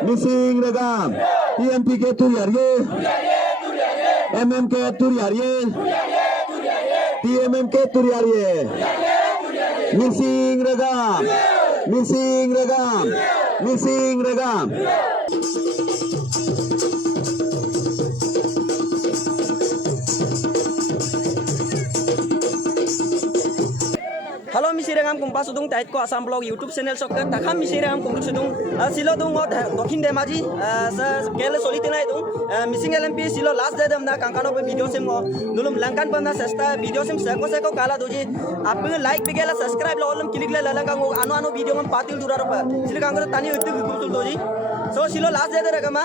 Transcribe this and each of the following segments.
Missing regam. TMPK Turiarye. MMK Turiarye. TMMK Turiarye. Missing regam. Missing regam. Missing regam. Halo misirangam kumpa sudung tait ko asam blog YouTube channel sokka takam misirangam kumpa sudung silo dung ngot dokin demaji sa gele solitina itu missing LMP silo last day damna kankano pe video sem nulum langkan pamna sesta video sem seko kala doji apne like pe gela subscribe lo olum click le lalang kango anu video ngam patil duraro pa silo kangro tani utti gutul doji so silo last day regama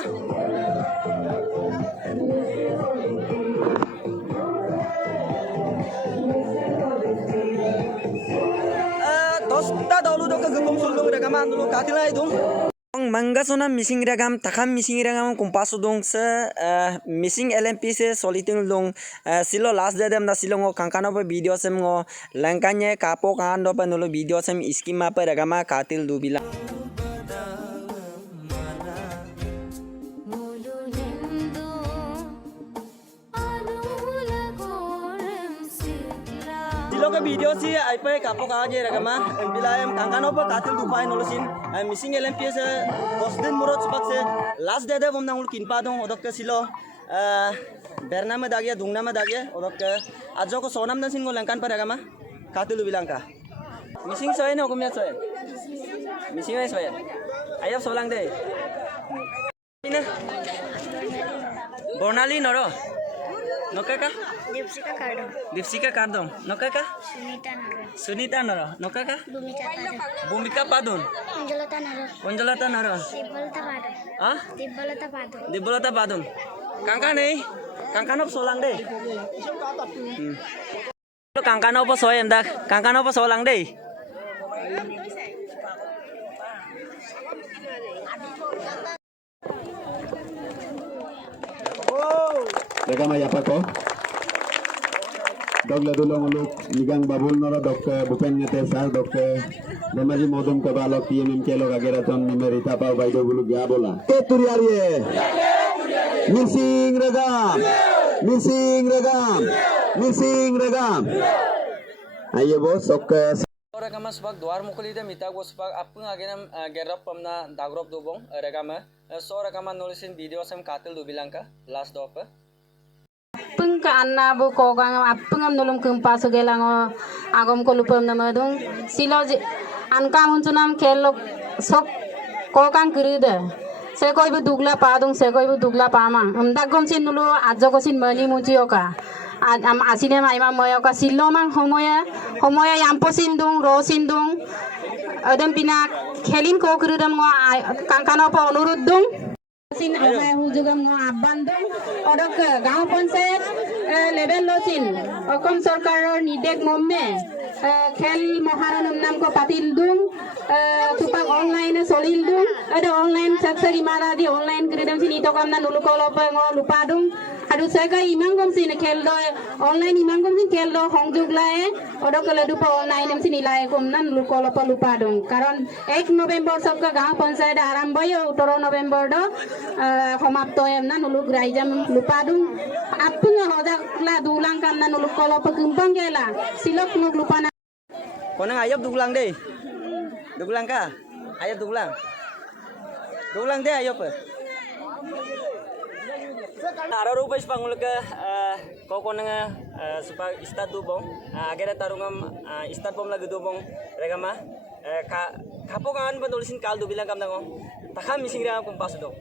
Tosta dulu dok kegembung sulung rekaman dulu katilah itu. Mangga sona missing regam takam missing regam kumpas dong se missing LMP se soliting dong silo last day dem na silongo kankano pe video sem ngo langkanya kapo kan do pe nulo video sem iskima pe regama katil du bila. Silo ke video sih iPad kapok aja regama bilayam kankano pe katil du pain nolosin missing LMP se bosden murot sebab se last day dem nang ulkin padong odok ke silo berna me dagia dungna me dagia odok ke ajo ko sonam nasin ngo langkan pe regama katil du bilangka missing soy no kumya soy missing ay soy ayap solang deh ini Bornali noro nokaka Dipsika Kardong nokaka Sunita noro nokaka Bumika Padun Konjolata noro ah Dibolata Padun Kangkanop solang deh Kangkanop po soy endak Kangkanop po solang deh Regam ay apa ko? Dog ladulong uluk nigang babul nora dok bupen ngete sar dok demaji modum ke balok TMMK lo kageraton nimerita pa baido gulu gabola. Turiarye. Missing regam. Missing regam. Missing regam. Ayo bos sok Regama sebab duar mukuli de mita go sebab apung agenam gerap pamna dagrop dubong regama so regama nulisin video sem katil du bilangka last dope pung ka anna bu ko gang apungam nulum kumpa sugelang agom ko lupam namadung silo anka muntunam kelok sok ko kang kiride se koi bu dugla padung se koi bu dugla pama dagom sin nulu ajo ko sin mani mujioka am asine maima moyoka silo mang homoya yampo sindung ro sindung adam pina khelin ko kirudam ngo kankano pa onuruddung sin hujugam ngo abandung odok gaon panchayat level lo sin okom sarkar nidek momme khel moharanam nam ko patil dung tupak online solil dung ada online saksari mara di online kirudam sin ito kam na nulukolo pa ngo lupadung aduh saya ka imangkom sin khel do online imangkom sin khel do hongjug lae odok ledu pa online em sin ilai kom nan lukolo pa lupadung karon 1 November sabka gaon panchayat arambo yo 18 November do homapto em nan uluk raijam lupadung apung hodak la dulang kam nan uluk kolo pa kumpang gela silok nuk lupana konang ayap dugulang deh dugulang ka ayap dugulang deh ayap Araru pas pangul ke koko nanga supaya istat dubong agar tarungam istat pom lagi dubong regama kapo kan penulisin kaldu bilang kam nango takam missing regam kumpas dong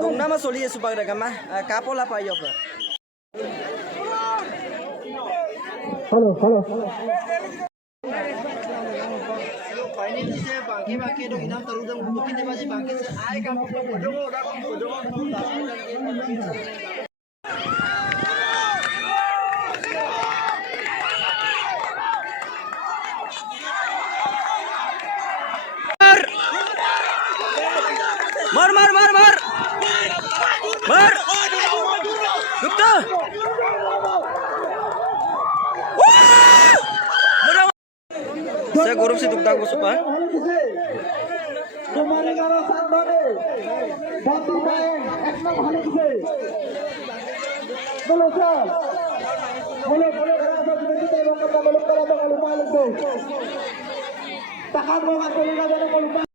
Dungna ma soli esu pag ragama kapola pa yo pa. Mar mar mar mar mar Gupta saya korupsi tukta ko supa তোমারে যারা সান্দনে বন্ধু পায় একদম ভালো দিছে বলো sir বলো বলো রাজনীতিতে এবং কথা বলো করা বলো মালিক টাকা মোকা করে না জানে বলো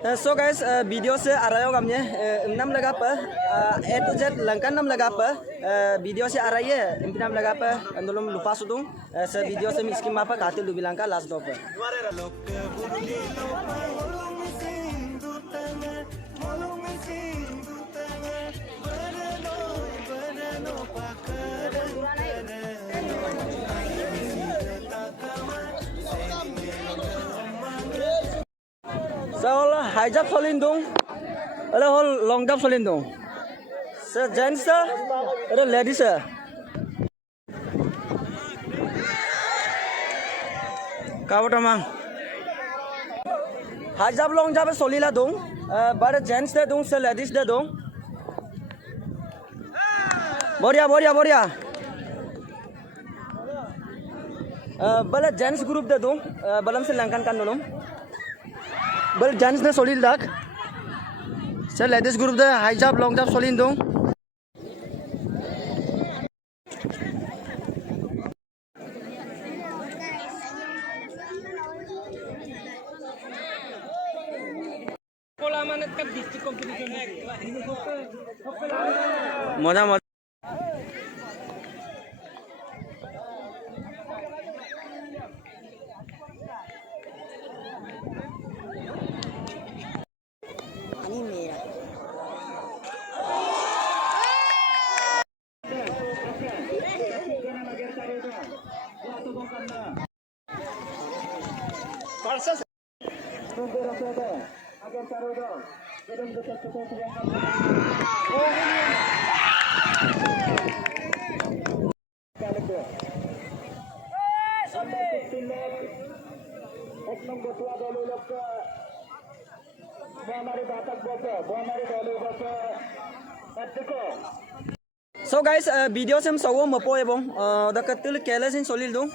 So guys, video se arayo kamnya enam laga apa A to Z langkan enam laga apa video se araye enam laga apa andolom lupa sudung se video se miskin apa katil du bilang ka last dop. So high jump solin dong, hol long jump solin dong. So gents ladies Kawat amang. High jump long jump solila dong, but gents dong, so ladies dong. Boria. Bala gents group dong, balam se langkan kan nolong. Bal gents ne solil dak. Se ladies group high jump long jump solin dong. मजा So guys, video sem sawo mapo ebong oda katil kele sin solil dung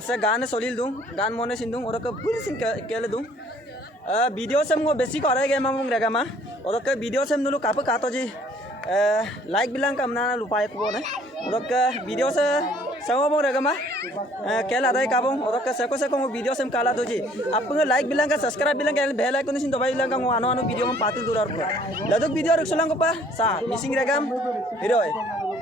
se gan solil dung gan mone sin dung oda ka bul sin kele dung video sem go besi kore ge mamung rega ma oda ka video sem nulu kap ka to ji like bilang kamna lupa ko ne oda ka video se sawo bong rega ma kele adai ka bong oda ka seko video sem kala do ji apung like bilang ka subscribe bilang ka bell icon sin dobai bilang ka ano video mam patil durar ko laduk video rek sulang ko pa sa missing regam hero